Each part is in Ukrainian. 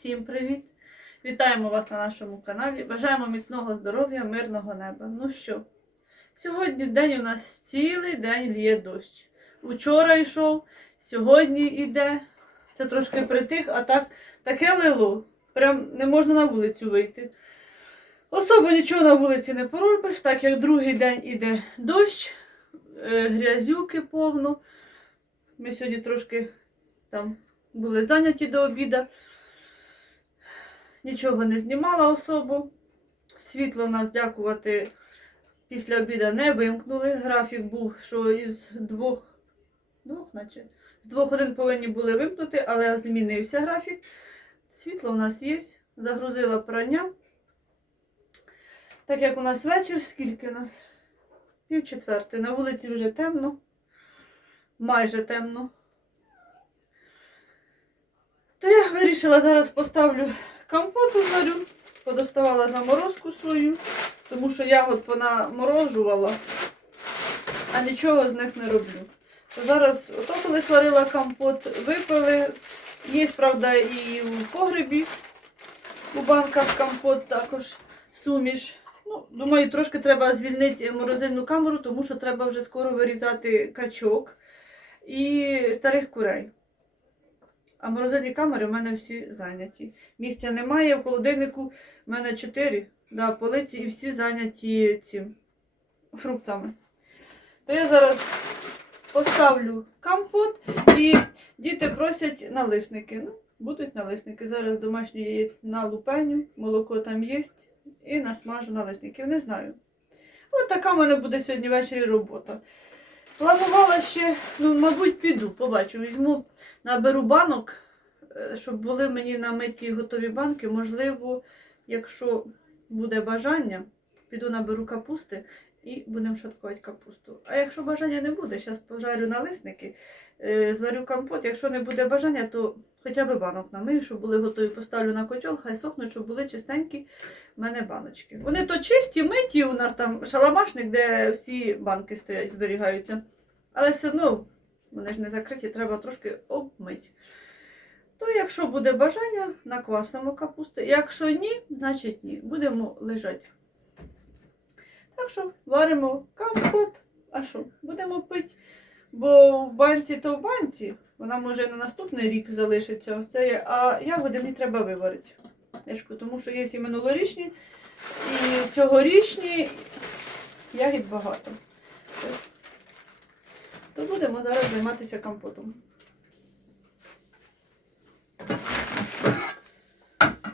Всім привіт! Вітаємо вас на нашому каналі. Бажаємо міцного здоров'я, мирного неба. Ну що, сьогодні день у нас цілий день лє дощ. Учора йшов, сьогодні йде. Це трошки притих, а так таке лило. Прям не можна на вулицю вийти. Особо нічого на вулиці не поробиш, так як другий день іде дощ, е, грязюки повно. Ми сьогодні трошки там були зайняті до обіду. Нічого не знімала особо. Світло нас, дякувати, після обіду не вимкнули. Графік був, що із двох, двох, наче, з двох годин повинні були вимкнути, але змінився графік. Світло у нас є. Загрузила прання. Так як у нас вечір, скільки у нас? Пів четвертої. На вулиці вже темно. Майже темно. То я вирішила зараз поставлю компоту зварю, подоставала заморозку свою, тому що ягод понаморожувала, а нічого з них не роблю. То зараз, ото коли сварила компот, випили. Є, правда, і в погребі у банках компот також суміш. Ну, думаю, трошки треба звільнити морозильну камеру, тому що треба вже скоро вирізати качок і старих курей. А морозильні камери в мене всі зайняті. Місця немає, в холодильнику в мене чотири да, полиці і всі зайняті цим фруктами. То я зараз поставлю компот і діти просять налисники. Ну, будуть налисники. Зараз домашні яєць на лупеню, молоко там є, і насмажу налисників. Не знаю. От така в мене буде сьогодні ввечері робота. Планувала ще, ну, мабуть, піду, побачу. Візьму, наберу банок, е, щоб були мені намиті готові банки. Можливо, якщо буде бажання, піду наберу капусти і будемо шаткувати капусту. А якщо бажання не буде, зараз пожарю налисники, е, зварю компот. Якщо не буде бажання, то хоча б банок намию, щоб були готові. Поставлю на котел, хай сохнуть, щоб були чистенькі в мене баночки. Вони то чисті, миті, у нас там шаламашник, де всі банки стоять, зберігаються. Але все одно вони ж не закриті, треба трошки обмити. То якщо буде бажання, наквасимо капусти. Якщо ні, значить ні. Будемо лежати. Так варимо компот. А що, будемо пити. Бо в банці то в банці, вона може на наступний рік залишиться. Це є, а ягоди мені треба виварити. Тому що є і минулорічні, і цьогорічні ягід багато. То будемо зараз займатися компотом.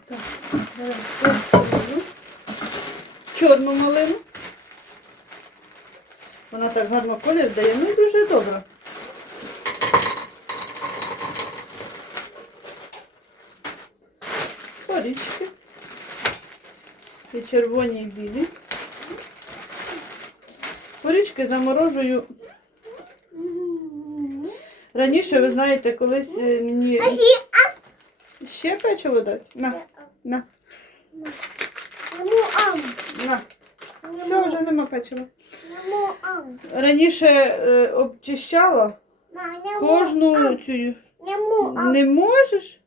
Так, чорну малину. Вона так гарно колір дає, ну і дуже добре. Порічки. І червоні і білі. Порічки заморожую. Раніше, ви знаєте, колись е, мені ще печиво дати. На, на, на. Все, вже нема печива. Раніше е, обчищала кожну цю. Не можеш?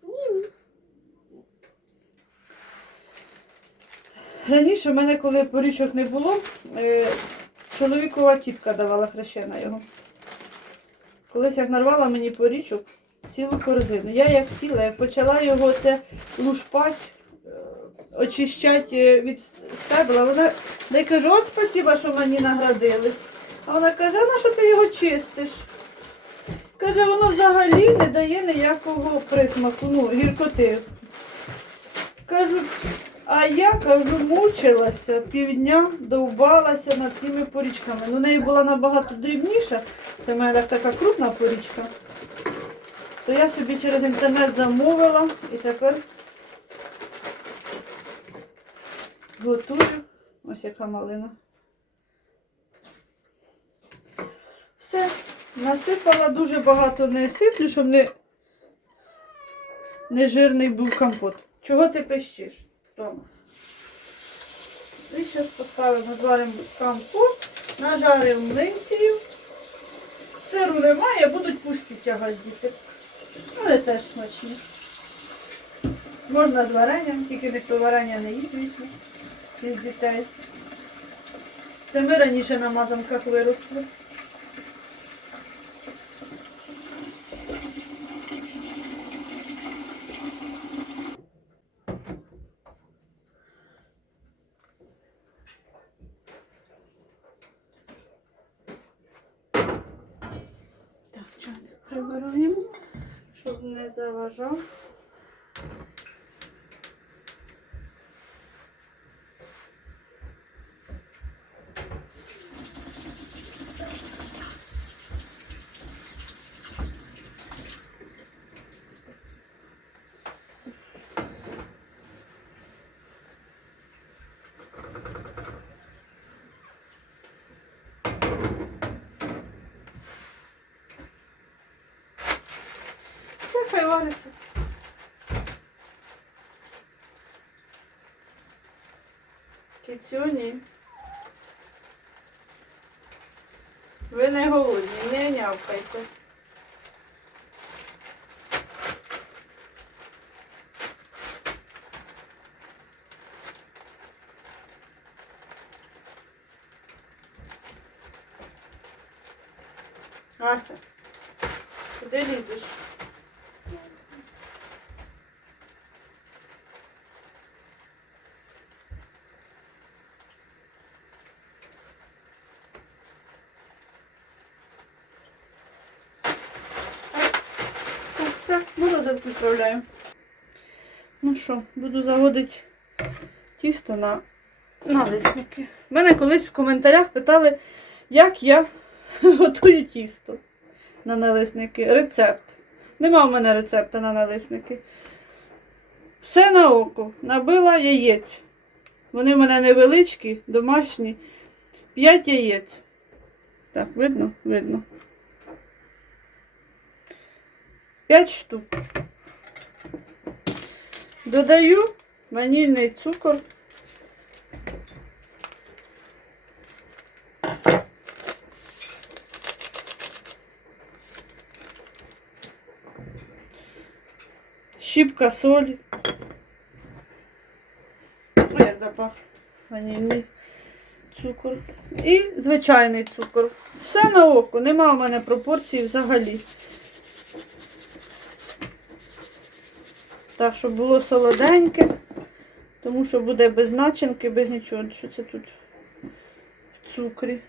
Раніше в мене, коли порічок не було, е, чоловікова тітка давала хрещена його. Колись як нарвала мені порічок цілу корзину. Я як сіла, як почала його це лушпать, очищати від стебла, вона я кажу, от спасіба, що мені наградили. А вона каже, на що ти його чистиш? Каже, воно взагалі не дає ніякого присмаку, ну, гіркоти. Кажу, а я кажу, мучилася півдня, довбалася над цими порічками. Ну, неї була набагато дрібніша. Це в мене така крупна порічка. То я собі через інтернет замовила і тепер готую. Ось яка малина. Все. Насипала дуже багато не сиплю, щоб не, не жирний був компот. Чого ти пищиш, Томас? І зараз поставимо, зваримо компот, нажаримо млинців. Сиру немає, будуть пусті тягати діти. Але теж смачні. Можна з варенням, тільки ніхто варення не звісно, із дітей. Це ми раніше на мазанках виросли. Так, чайник прибираємо, щоб не заважав. Це хай вариться. Кицюні. Ви не голодні, не нявкайте. Відправляю. Ну що, буду заводити тісто на налисники. Мене колись в коментарях питали, як я готую тісто на налисники. Рецепт. Нема в мене рецепта на налисники. Все на око. Набила яєць. Вони в мене невеличкі, домашні. П'ять яєць. Так, видно? Видно. П'ять штук. Додаю ванільний цукор. Щіпка солі. Ой, як запах. Ванільний цукор. І звичайний цукор. Все на око. Нема в мене пропорцій взагалі. Так, щоб було солоденьке, тому що буде без начинки, без нічого. Що це тут в цукрі?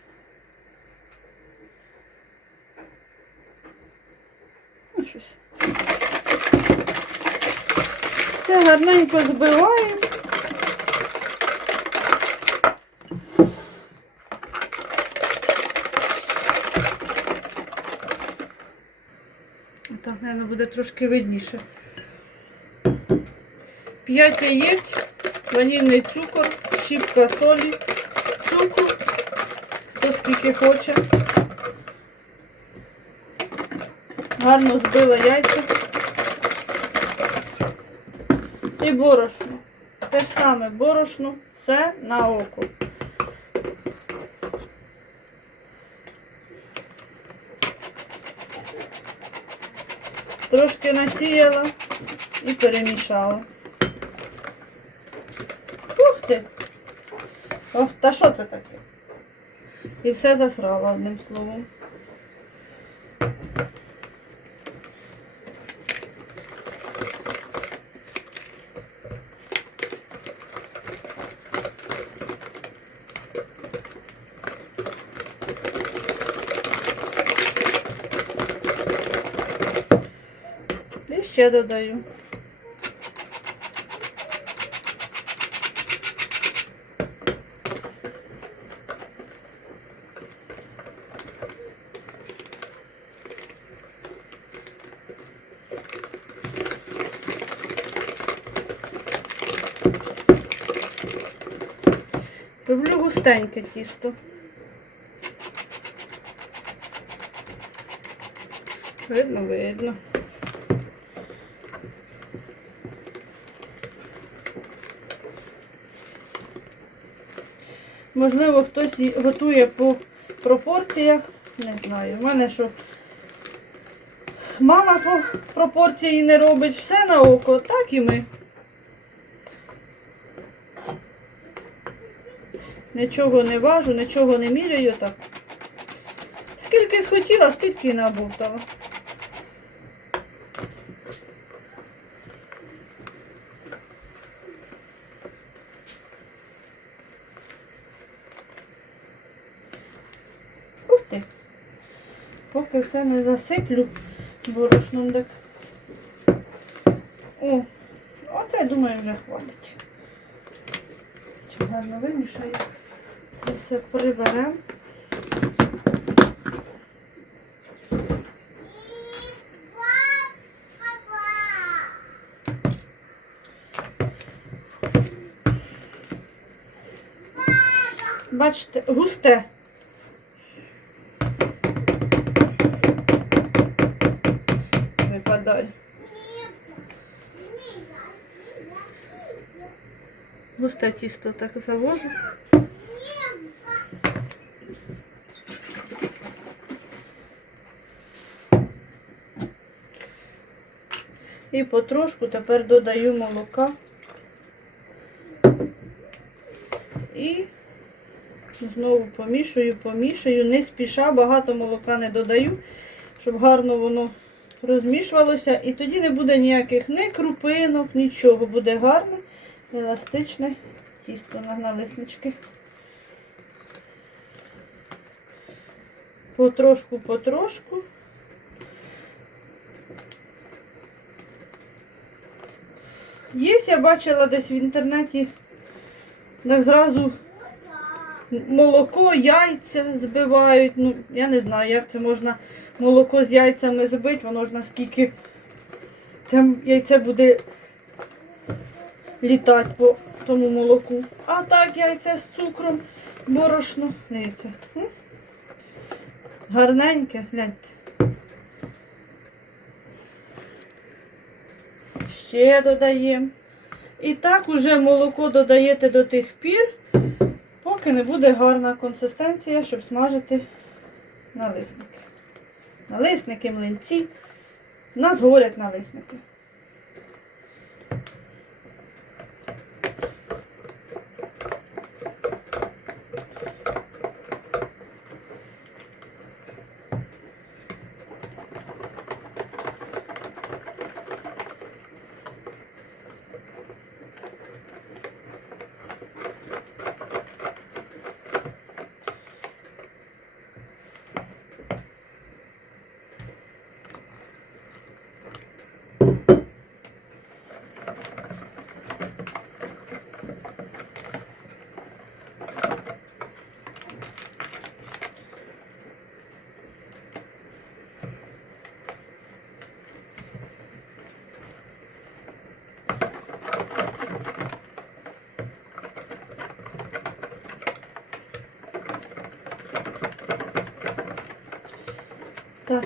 Ну, щось. Все гарненько збиваємо. Так, мабуть, буде трошки видніше. 5 яєць, ванільний цукор, щіпка солі, цукор, хто скільки хоче. Гарно збила яйця. І борошно. Те ж саме борошно, все на око. Трошки насіяла і перемішала. Ти! Ох, та що це таке? І все засрала одним словом. І ще додаю. Люблю густеньке тісто. Видно, видно. Можливо, хтось готує по пропорціях. Не знаю. У мене що мама по пропорції не робить все на око, так і ми. Нічого не важу, нічого не міряю так. Скільки схотіла, стільки і набовтала. Ух ти. Поки все не засиплю борошном, так. О, оце, думаю, вже хватить. Чи гарно вимішаю. Це все приберемо. Бачите, густе. Випадає. Густе тісто так завожу. І потрошку тепер додаю молока. І знову помішую, помішую. Не спіша, багато молока не додаю, щоб гарно воно розмішувалося. І тоді не буде ніяких ні крупинок, нічого. Буде гарне, еластичне тісто на налиснички. Потрошку, Є, я бачила десь в інтернеті, так зразу молоко, яйця збивають. Ну, я не знаю, як це можна молоко з яйцями збити, воно ж наскільки там яйце буде літати по тому молоку. А так яйце з цукром, борошно. Дивіться. Гарненьке, гляньте. Ще додаємо. І так уже молоко додаєте до тих пір, поки не буде гарна консистенція, щоб смажити налисники. Налисники, млинці. У нас горять налисники.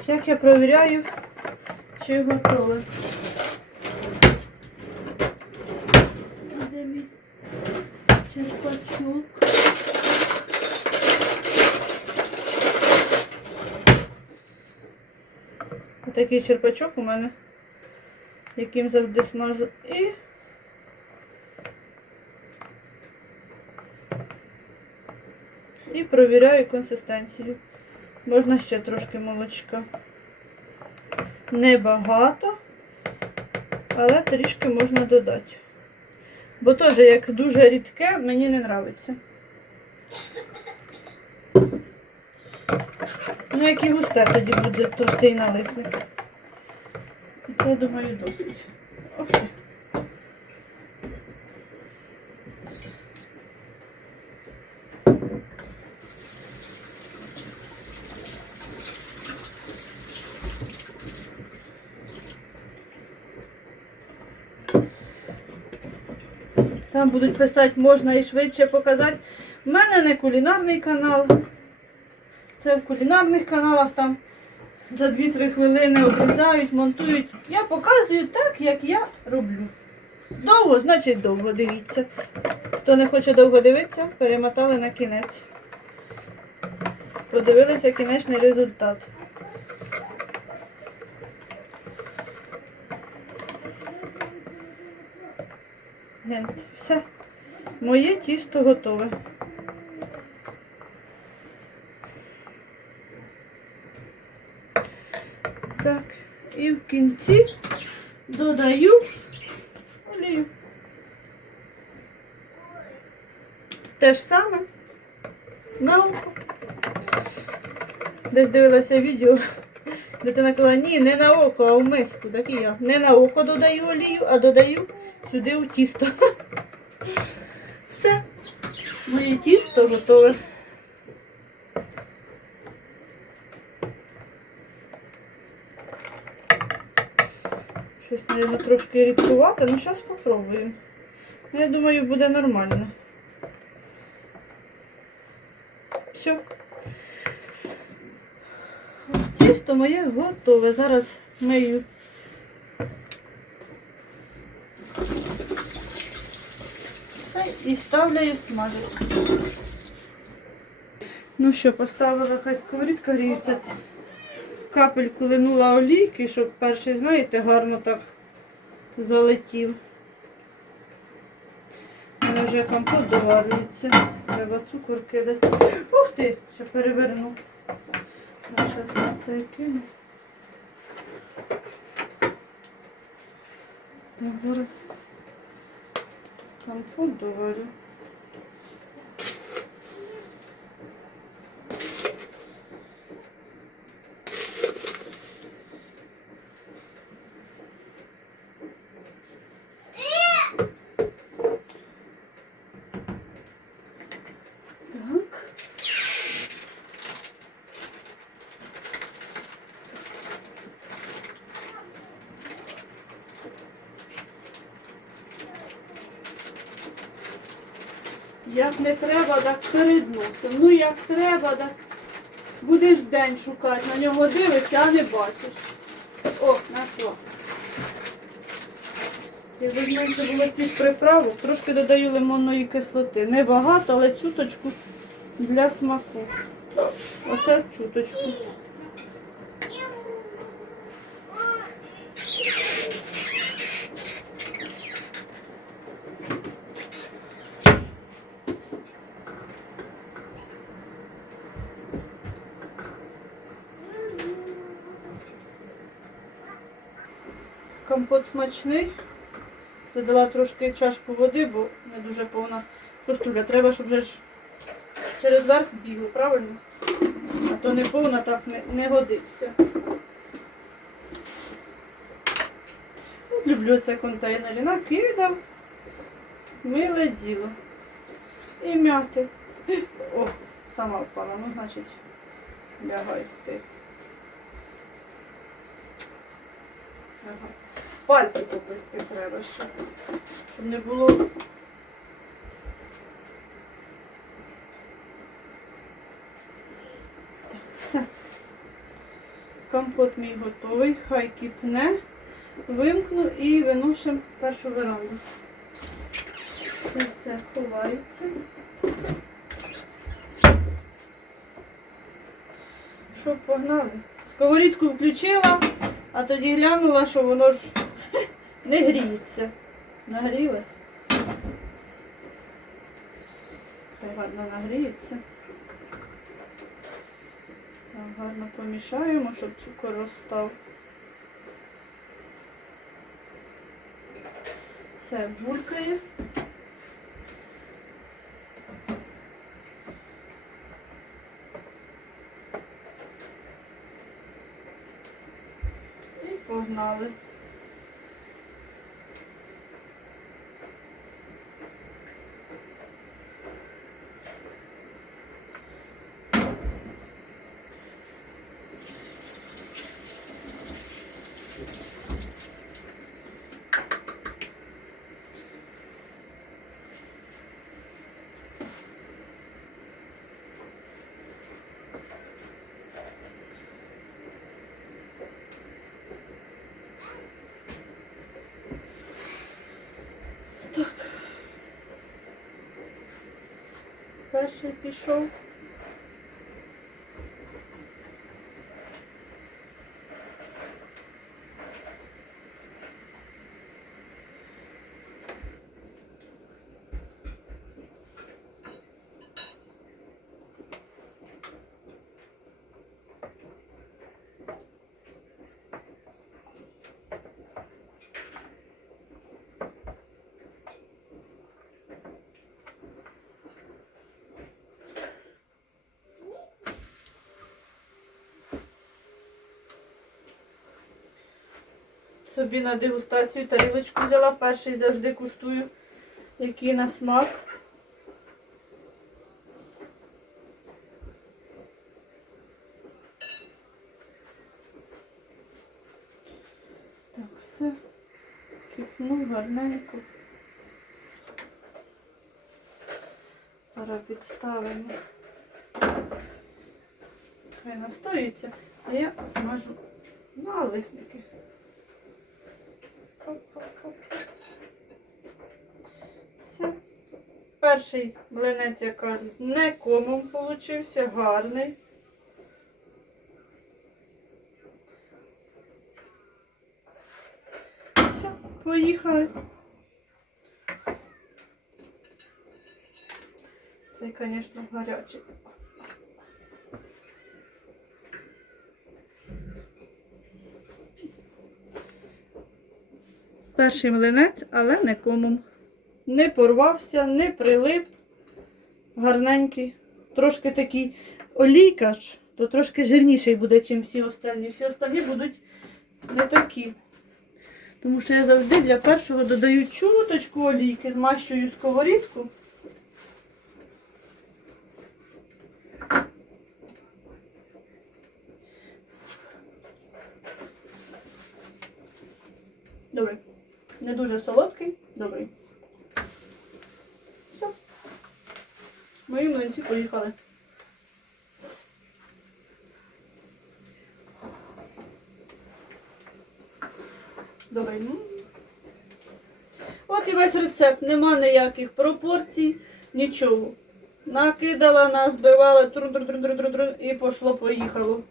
Як я провіряю, чи готове. Де мій черпачок? Такий черпачок у мене, яким завжди смажу. І і провіряю консистенцію. Можна ще трошки молочка. Небагато, але трішки можна додати. Бо теж, як дуже рідке, мені не подобається. Ну, як і густе тоді буде товстий налисник. Я думаю, досить. Ох Там будуть писати, можна і швидше показати. У мене не кулінарний канал. Це в кулінарних каналах там за 2-3 хвилини обрізають, монтують. Я показую так, як я роблю. Довго, значить довго дивіться. Хто не хоче довго дивитися, перемотали на кінець. Подивилися кінечний результат. Все. Моє тісто готове. Так, і в кінці додаю олію. Те ж саме на око. Десь дивилася відео, де ти ні, не на око, а в миску. Так і я. Не на око додаю олію, а додаю сюди у тісто. Все. Моє тісто готове. Щось, мабуть, трошки рідкувати, ну зараз спробую. Ну, я думаю, буде нормально. Все. Тісто моє готове. Зараз мию. Та І ставлю смажити. Ну що, поставила хай сковорідка гріється. Капельку линула олійки, щоб перший, знаєте, гарно так залетів. У вже компот доварюється. Треба цукор кидати. Ух ти! Ще переверну. Зараз на це кину. Так, зараз компот доварю. Не треба, так перед. Ну як треба, так будеш день шукати. На нього дивишся, а не бачиш. О, знайшла. Я візьмемо було цих приправок, трошки додаю лимонної кислоти. Небагато, але чуточку для смаку. Оце чуточку. Компот смачний. Додала трошки чашку води, бо не дуже повна каструля. Треба, щоб вже ж через верх бігло, правильно? А то не повна, так не, не годиться. От Люблю це контейнері. Накидав. Миле діло. І м'яти. О, сама впала, ну значить лягай ти. Ага. Пальці попити треба ще. Щоб не було. Все. Компот мій готовий, хай кипне. Вимкну і виносимо першу веранду. Це все ховається. Що, погнали? Сковорідку включила, а тоді глянула, що воно ж не гріється. Нагрілась. Хай гарно нагріється. Так, гарно помішаємо, щоб цукор розстав. Все булькає. І погнали. Перший пішов. Собі на дегустацію тарілочку взяла, перший завжди куштую, який на смак. Так, все. Кипну гарненько. Зараз підставимо. Хай настоїться, а я смажу налисники. Все. Перший млинець, як кажуть, не комом получився, гарний. Все, поїхали. Цей, звісно, гарячий. Перший млинець, але не комом. Не порвався, не прилип. Гарненький. Трошки такий олійка то трошки жирніший буде, ніж всі останні. Всі останні будуть не такі. Тому що я завжди для першого додаю чуточку олійки, змащую сковорідку. Добрий. Не дуже солодкий, добрий. Все. Мої млинці поїхали. Добрий. От і весь рецепт. Нема ніяких пропорцій, нічого. Накидала, назбивала, тру тру тру тру тру і пошло, поїхало.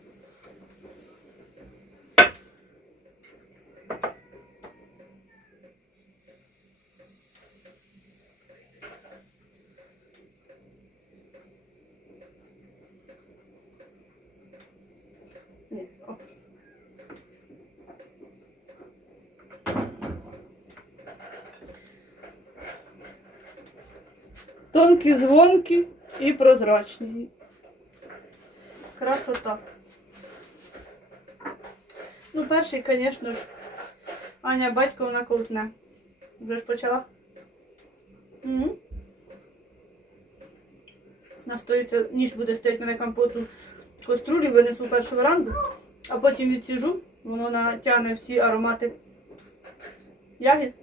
Тонкі, звонкі і прозрачні. Красота. Ну, перший, звісно ж, Аня батьковна ковтне. Вже ж почала? Угу. Настоїться, ніж буде стояти мене компоту в каструлі, винесу першу веранду, а потім відсіжу, воно натягне всі аромати ягід.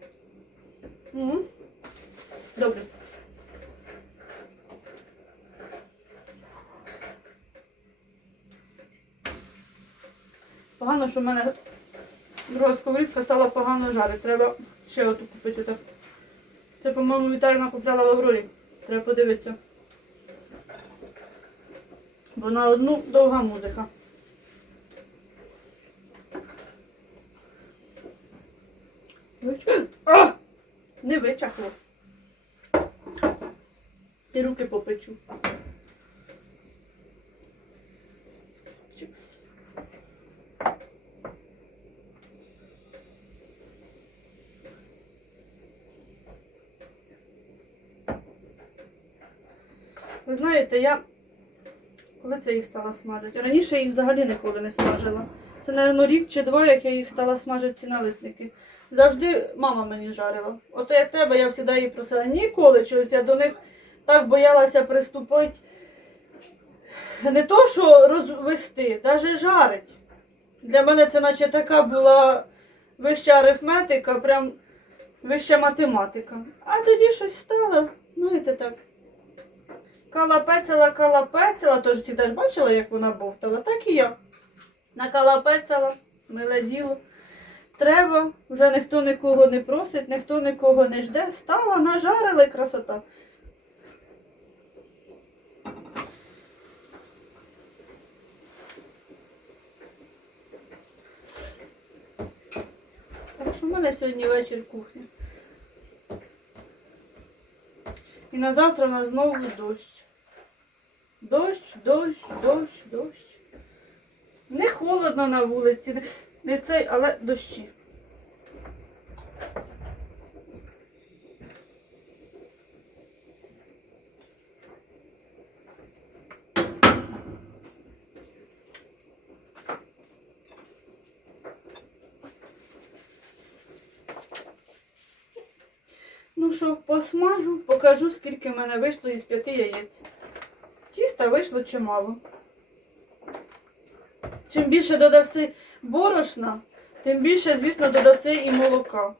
Угу. Добре. Погано, що в мене друга сковорідка стала погано жарити. Треба ще оту купити. отак. Це, по-моєму, Віталіна купляла в Аврорі. Треба подивитися. Бо на одну довга музика. А! Не вичахло. І руки попечу. Знаєте, я коли це їх стала смажити? Раніше я їх взагалі ніколи не смажила. Це, мабуть, рік чи два, як я їх стала смажити ці налисники. Завжди мама мені жарила. Ото як треба, я завжди її просила. Ніколи чогось я до них так боялася приступити. Не то, що розвести, навіть жарить. Для мене це наче така була вища арифметика, прям вища математика. А тоді щось стало, знаєте так. Калапецела, калапецела, тож ти теж бачила, як вона бовтала, так і я. Накалапецела, миле діло. Треба, вже ніхто нікого не просить, ніхто нікого не жде. Стала, нажарила красота. Так що в мене сьогодні вечір кухня. І на завтра в нас знову дощ. Дощ, дощ, дощ, дощ. Не холодно на вулиці, не, цей, але дощі. Ну що, посмажу, покажу, скільки в мене вийшло із п'яти яєць. Тіста вийшло чимало. Чим більше додаси борошна, тим більше, звісно, додаси і молока.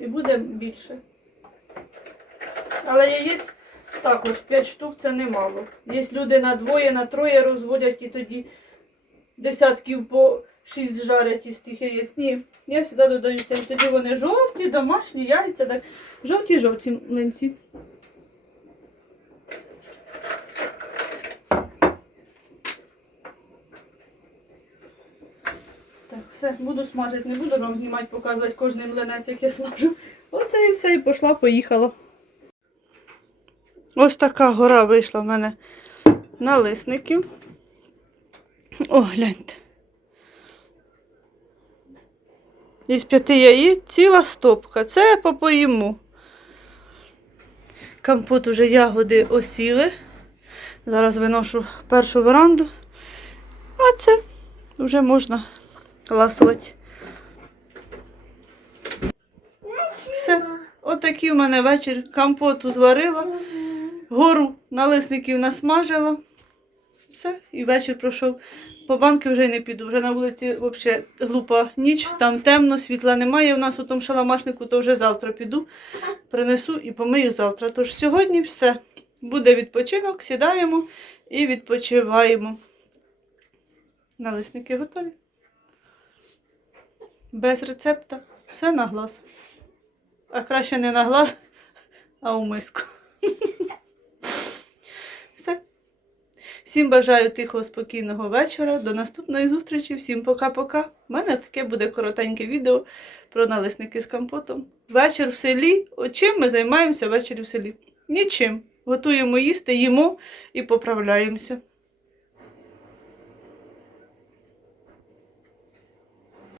І буде більше. Але яєць також 5 штук це немало. Є люди на двоє, на троє розводять і тоді десятків по 6 жарять із тих яєць. Ні, я завжди додаю це. Тоді вони жовті, домашні яйця, так жовті-жовті млинці. Так, все, буду смажити, не буду вам знімати, показувати кожний млинець, як я смажу. Оце і все, і пішла, поїхала. Ось така гора вийшла в мене налисників. О, гляньте. Із п'яти яєць ціла стопка. Це по поїму. Компот уже ягоди осіли. Зараз виношу першу веранду. А це вже можна ласувати. Все. Отакий в мене вечір. Компоту зварила, гору налисників насмажила. Все, і вечір пройшов. По банки вже не піду. Вже на вулиці взагалі глупа ніч, там темно, світла немає. У нас у тому шаламашнику, то вже завтра піду, принесу і помию завтра. Тож сьогодні все. Буде відпочинок, сідаємо і відпочиваємо. Налисники готові. Без рецепта. Все на глаз. А краще не на глаз, а у миску. Все. Всім бажаю тихого, спокійного вечора. До наступної зустрічі. Всім пока-пока. У мене таке буде коротеньке відео про налисники з компотом. Вечір в селі. О, чим ми займаємося ввечері в селі? Нічим. Готуємо їсти, їмо і поправляємося.